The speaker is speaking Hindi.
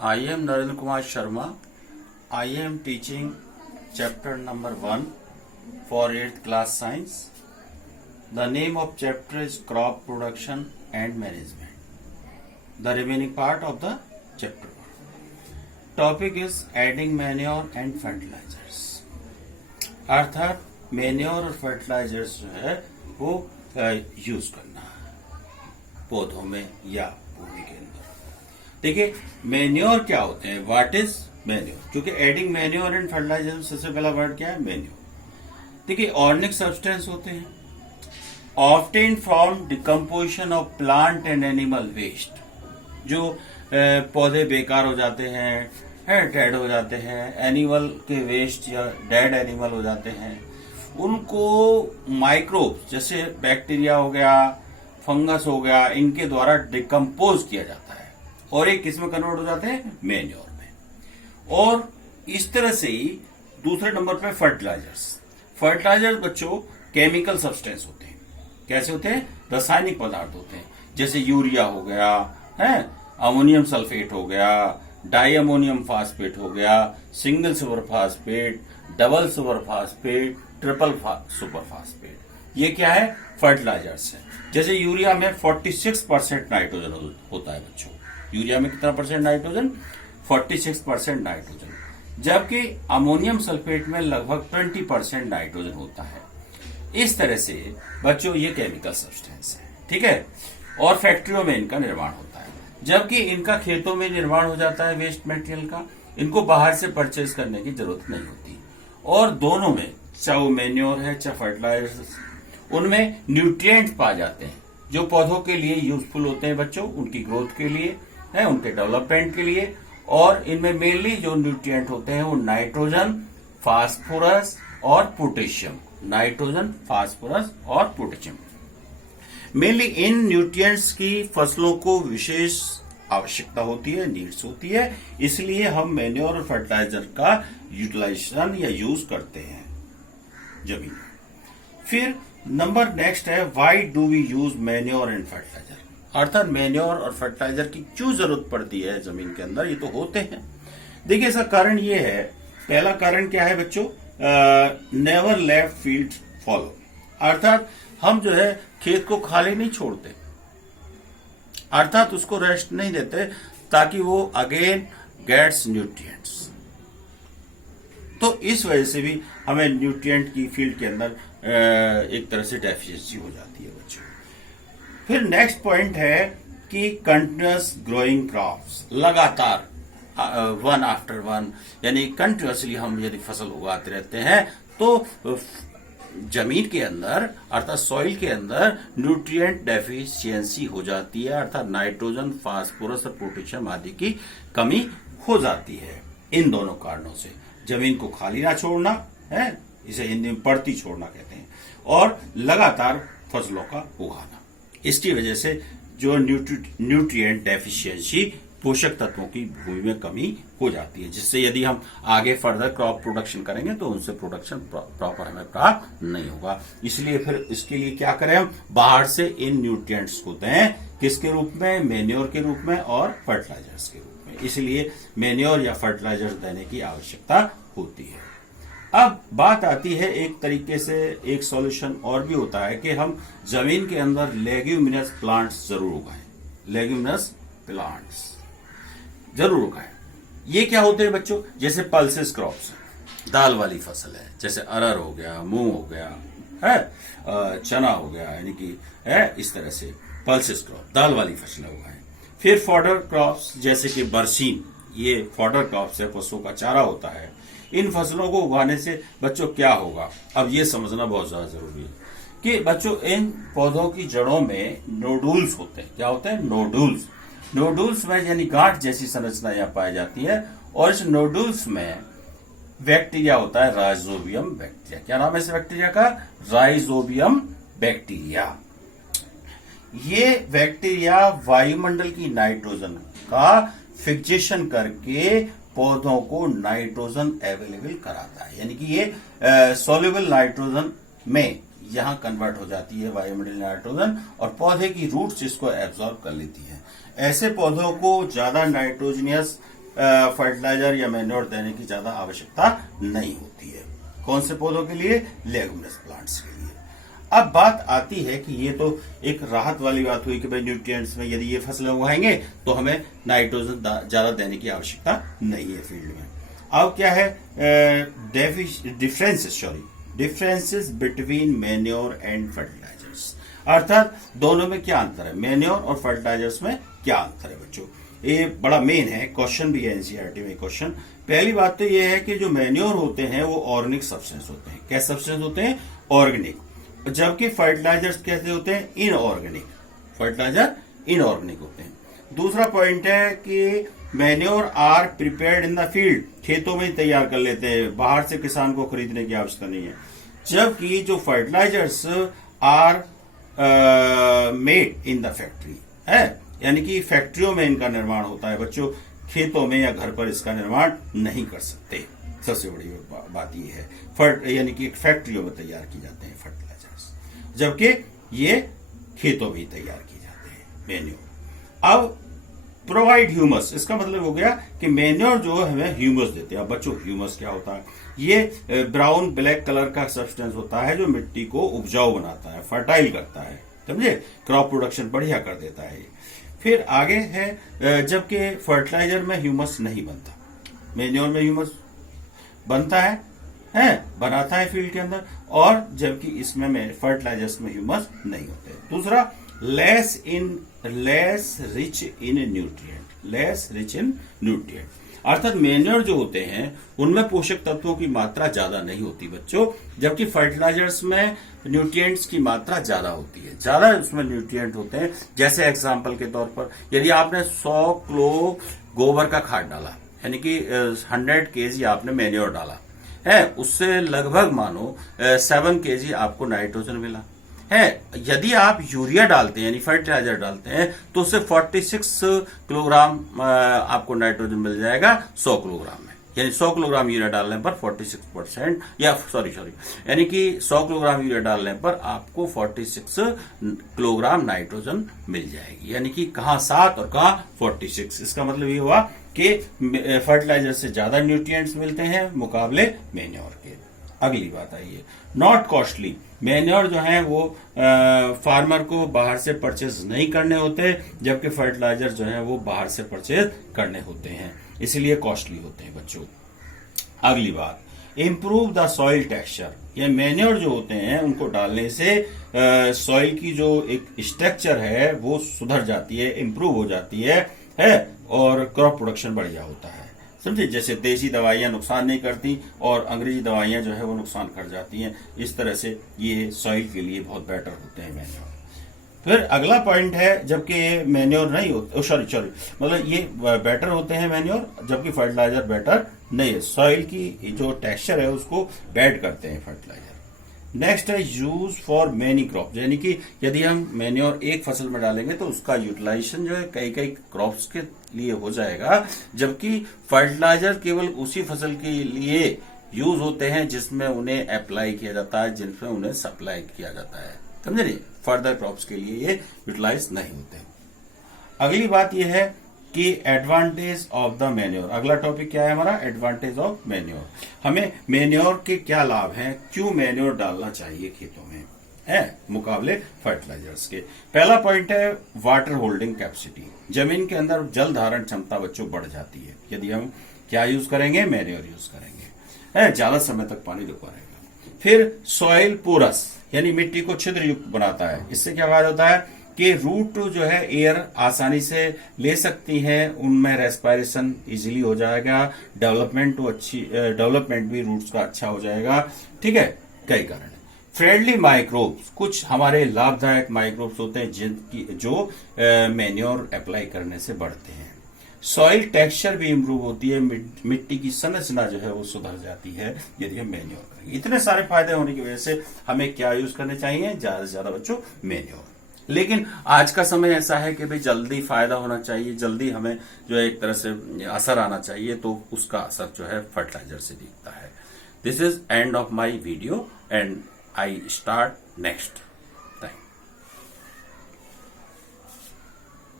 I am Narendra Kumar Sharma. I am teaching chapter number 1 for 8th class science. The name of chapter is crop production and management. The remaining part of the chapter 1. Topic is adding manure and fertilizers. अर्थात मैन्योर और फर्टिलाइजर्स जो है वो यूज करना पौधों में या भूमि के अंदर। देखिए मैन्योर क्या होते हैं, व्हाट इज मैन्योर, क्योंकि एडिंग मैन्योर एंड फर्टिलाइजर सबसे पहला वर्ड क्या है, मैन्योर। देखिए ऑर्गेनिक सब्सटेंस होते हैं obtain from decomposition of plant and animal waste. जो पौधे बेकार हो जाते हैं, डेड हो जाते हैं, एनिमल के वेस्ट या डेड एनिमल हो जाते हैं, उनको माइक्रोब जैसे बैक्टीरिया हो गया, फंगस हो गया, इनके द्वारा डिकम्पोज किया जाता है और एक किस में कन्वर्ट हो जाते हैं, मैन्योर में। और इस तरह से ही दूसरे नंबर पे फर्टिलाइजर्स। फर्टिलाइजर्स बच्चों केमिकल सब्सटेंस होते हैं। कैसे होते हैं, रासायनिक पदार्थ होते हैं। जैसे यूरिया हो गया है, अमोनियम सल्फेट हो गया, डाई अमोनियम फास्फेट हो गया, single super phosphate, double super phosphate, triple super phosphate, ये क्या है, फर्टिलाइजर्स है। जैसे यूरिया में 46% नाइट्रोजन होता है बच्चों। यूरिया में कितना परसेंट नाइट्रोजन, 46% नाइट्रोजन, जबकि अमोनियम सल्फेट में लगभग 20% नाइट्रोजन होता है। इस तरह से बच्चों ये केमिकल सब्सटेंस है, ठीक है। और फैक्ट्रियों में इनका निर्माण होता है, जबकि इनका खेतों में निर्माण हो जाता है वेस्ट मटेरियल का। इनको बाहर से परचेज करने की जरूरत नहीं होती। और दोनों में चाहे वो मैन्योर है चाहे फर्टिलाइजर, उनमें न्यूट्रिएंट्स पाए जाते हैं जो पौधों के लिए यूजफुल होते हैं बच्चों, उनकी ग्रोथ के लिए है, उनके डेवलपमेंट के लिए। और इनमें मेनली जो न्यूट्रिएंट होते हैं वो नाइट्रोजन, फास्फोरस और पोटेशियम। नाइट्रोजन, फास्फोरस और पोटेशियम, मेनली इन न्यूट्रिएंट्स की फसलों को विशेष आवश्यकता होती है, नीड्स होती है। इसलिए हम मैन्योर और फर्टिलाइजर का यूटिलाइजेशन या यूज करते हैं जमीन। फिर नंबर नेक्स्ट है, why do we use manure and fertiliser. अर्थात मैन्योर और फर्टिलाइजर की क्यों जरूरत पड़ती है जमीन के अंदर, ये तो होते हैं। देखिए इसका कारण ये है, पहला कारण क्या है बच्चों, नेवर लेफ्ट फील्ड फॉलो। अर्थात हम जो है खेत को खाली नहीं छोड़ते, अर्थात उसको रेस्ट नहीं देते ताकि वो अगेन गेट्स न्यूट्रिएंट्स। तो इस वजह से भी हमें न्यूट्रिएंट की फील्ड के अंदर एक तरह से डेफिशिएंसी हो जाती है बच्चों। फिर नेक्स्ट पॉइंट है कि कंटिन्यूअस ग्रोइंग क्रॉप्स, लगातार वन आफ्टर वन, यानी कंटिन्यूअसली हम यदि फसल उगाते रहते हैं तो जमीन के अंदर अर्थात सॉइल के अंदर न्यूट्रिएंट डेफिशिएंसी हो जाती है, अर्थात नाइट्रोजन, फास्फोरस और पोटेशियम आदि की कमी हो जाती है। इन दोनों कारणों से जमीन को खाली ना छोड़ना है, इसे हिंदी में पड़ती छोड़ना कहते हैं, और लगातार फसलों का उगाना। इसकी वजह से जो न्यूट्रिएंट डेफिशिएंसी, पोषक तत्वों की भूमि में कमी हो जाती है, जिससे यदि हम आगे फर्दर क्रॉप प्रोडक्शन करेंगे तो उनसे प्रोडक्शन प्रॉपर हमें प्राप्त नहीं होगा। इसलिए फिर इसके लिए क्या करें, हम बाहर से इन न्यूट्रिएंट्स को दें, किसके रूप में, मैन्योर के रूप में और फर्टिलाइजर्स के रूप में। इसलिए मैन्योर या फर्टिलाइजर्स देने की आवश्यकता होती है। अब बात आती है, एक तरीके से एक सॉल्यूशन और भी होता है कि हम जमीन के अंदर लेग्यूमिनस प्लांट्स जरूर उगाएं। लेग्यूमिनस प्लांट्स जरूर उगाएं। ये क्या होते हैं बच्चों, जैसे पल्सेस क्रॉप्स, दाल वाली फसल है, जैसे अरहर हो गया, मूंग हो गया है, चना हो गया, यानी कि है इस तरह से पल्सेस क्रॉप, दाल वाली फसलें उगाएं। फिर फॉडर क्रॉप्स जैसे कि बरसीन, ये फॉडर क्रॉप्स है, पशुओं का चारा होता है। इन फसलों को उगाने से बच्चों क्या होगा, अब ये समझना बहुत ज्यादा जरूरी है कि बच्चों इन पौधों की जड़ों में नोडुल्स होते हैं। क्या होते हैं, नोडुल्स। नोडुल्स में यानी गांठ जैसी संरचना यहाँ पाई जाती है, और इस नोडुल्स में बैक्टीरिया होता है, राइजोबियम बैक्टीरिया। क्या नाम है इस बैक्टीरिया का, राइजोबियम बैक्टीरिया। ये बैक्टीरिया वायुमंडल की नाइट्रोजन का फिक्सेशन करके पौधों को नाइट्रोजन अवेलेबल कराता है, यानी कि ये सॉल्युबल नाइट्रोजन में यहां कन्वर्ट हो जाती है वायुमंडलीय नाइट्रोजन, और पौधे की रूट्स इसको एब्जॉर्ब कर लेती है। ऐसे पौधों को ज्यादा नाइट्रोजनियस फर्टिलाइजर या मैन्योर देने की ज्यादा आवश्यकता नहीं होती है। कौन से पौधों के लिए? लेगुमिनस प्लांट्स के लिए। अब बात आती है कि ये तो एक राहत वाली बात हुई कि भाई न्यूट्रिएंट्स में यदि ये फसलें उगाएंगे तो हमें नाइट्रोजन ज्यादा देने की आवश्यकता नहीं है फील्ड में। अब क्या है differences between manure and fertilisers, अर्थात दोनों में क्या अंतर है, मैन्योर और फर्टिलाइजर्स में क्या अंतर है बच्चों। ये बड़ा मेन है, क्वेश्चन भी है एनसीईआरटी में क्वेश्चन। पहली बात तो ये है कि जो मैन्योर होते हैं वो ऑर्गेनिक सब्सटेंस होते हैं। क्या सब्सटेंस होते हैं? ऑर्गेनिक। जबकि फर्टिलाइजर्स कैसे होते हैं? इनऑर्गेनिक। फर्टिलाइजर इनऑर्गेनिक होते हैं। दूसरा पॉइंट है कि manure are prepared in the field, खेतों में ही तैयार कर लेते हैं, बाहर से किसान को खरीदने की आवश्यकता नहीं है। जबकि जो fertilisers are made in the factory है, यानी कि फैक्ट्रियों में इनका निर्माण होता है बच्चों, खेतों में या घर पर इसका निर्माण नहीं कर सकते। सबसे बड़ी बात यह है, यानी कि फैक्ट्रियों में तैयार की जाते हैं फर्टिलाइजर्स, जबकि ये खेतों में ही तैयार की जाते हैं मैन्योर। अब प्रोवाइड ह्यूमस, इसका मतलब हो गया कि मैन्योर जो हमें ह्यूमस देते हैं। अब बच्चों ह्यूमस क्या होता है? ये ब्राउन ब्लैक कलर का सब्सटेंस होता है जो मिट्टी को उपजाऊ बनाता है, फर्टाइल करता है, समझे, क्रॉप प्रोडक्शन बढ़िया कर देता है। फिर आगे है जबकि फर्टिलाइजर में ह्यूमस नहीं बनता, मैन्योर में ह्यूमस बनता है बनाता है फील्ड के अंदर, और जबकि इसमें फर्टिलाइजर्स में ह्यूमस नहीं होते। दूसरा लेस रिच इन न्यूट्रिएंट, अर्थात मैन्योर जो होते हैं उनमें पोषक तत्वों की मात्रा ज्यादा नहीं होती बच्चों, जबकि फर्टिलाइजर्स में न्यूट्रिएंट्स की मात्रा ज्यादा होती है, ज्यादा उसमें न्यूट्रिएंट होते हैं। जैसे एग्जांपल के तौर पर यदि आपने 100 किलो गोबर का खाद डाला, यानी कि 100 केजी आपने मैन्योर डाला है, उससे लगभग मानो 7 केजी आपको नाइट्रोजन मिला है। यदि आप यूरिया डालते हैं यानी फर्टिलाइजर डालते हैं तो उससे 46 किलोग्राम आपको नाइट्रोजन मिल जाएगा 100 किलोग्राम में, यानी 100 किलोग्राम यूरिया डालने पर 46% या सॉरी यानी कि 100 किलोग्राम यूरिया डालने पर आपको 46 किलोग्राम नाइट्रोजन मिल जाएगी, यानी कि कहां 7 और कहां 46। इसका मतलब ये हुआ कि फर्टिलाइजर से ज्यादा न्यूट्रिएंट्स मिलते हैं मुकाबले मैन्योर के। अगली बात आई है नॉट कॉस्टली, मैन्योर जो है वो फार्मर को बाहर से परचेज नहीं करने होते, जबकि फर्टिलाइजर जो है वो बाहर से परचेज करने होते हैं, इसलिए कॉस्टली होते हैं बच्चों। अगली बात, इम्प्रूव द सॉइल टेक्सचर, ये मैन्योर जो होते हैं उनको डालने से सॉइल की जो एक स्ट्रक्चर है वो सुधर जाती है, इम्प्रूव हो जाती है और क्रॉप प्रोडक्शन बढ़िया होता है, समझे। जैसे देसी दवाइयां नुकसान नहीं करती और अंग्रेजी दवाइयां जो है वो नुकसान कर जाती हैं, इस तरह से ये सॉइल के लिए बहुत बेटर होते हैं मैन्योर। फिर अगला पॉइंट है जबकि मैन्योर नहीं होते, सॉरी मतलब ये बेटर होते हैं मैन्योर, जबकि फर्टिलाइजर बेटर नहीं है, सॉइल की जो टेक्सचर है उसको बैड करते हैं फर्टिलाइजर। नेक्स्ट है यूज फॉर मेनी क्रॉप, यानी कि यदि हम मैन्योर एक फसल में डालेंगे तो उसका यूटिलाइजेशन जो है कई क्रॉप्स के लिए हो जाएगा, जबकि फर्टिलाइजर केवल उसी फसल के लिए यूज होते हैं जिसमें उन्हें अप्लाई किया जाता है, जिसमें उन्हें सप्लाई किया जाता है, समझे नहीं, फर्दर क्रॉप्स के लिए ये यूटिलाइज नहीं होते। अगली बात यह है कि एडवांटेज ऑफ द मैन्योर, अगला टॉपिक क्या है हमारा, एडवांटेज ऑफ मैन्योर। हमें मैन्योर के क्या लाभ हैं, क्यों मैन्योर डालना चाहिए खेतों में है मुकाबले फर्टिलाइजर्स के। पहला पॉइंट है वाटर होल्डिंग कैपेसिटी, जमीन के अंदर जल धारण क्षमता बच्चों बढ़ जाती है यदि हम क्या यूज करेंगे, मैन्योर यूज करेंगे, ज्यादा समय तक पानी रुका रहेगा। फिर सॉइल पोरस, यानी मिट्टी को छिद्र युक्त बनाता है, इससे क्या फायदा होता है कि रूट जो है एयर आसानी से ले सकती है, उनमें रेस्पिरेशन इजीली हो जाएगा, डेवलपमेंट भी रूट्स का अच्छा हो जाएगा, ठीक है, कई कारण। फ्रेंडली माइक्रोब्स, कुछ हमारे लाभदायक माइक्रोब्स होते हैं जिनकी जो मैन्योर अप्लाई करने से बढ़ते हैं। सॉइल टेक्सचर भी इंप्रूव होती है, मिट्टी की संरचना जो है वो सुधर जाती है यदि हम मैन्योर करेंगे। इतने सारे फायदे होने की वजह से हमें क्या यूज करने चाहिए, ज्यादा से ज्यादा बच्चों मैन्योर। लेकिन आज का समय ऐसा है कि भाई जल्दी फायदा होना चाहिए, जल्दी हमें जो है एक तरह से असर आना चाहिए, तो उसका असर जो है फर्टिलाइजर से दिखता है। This is end of my video and I start next.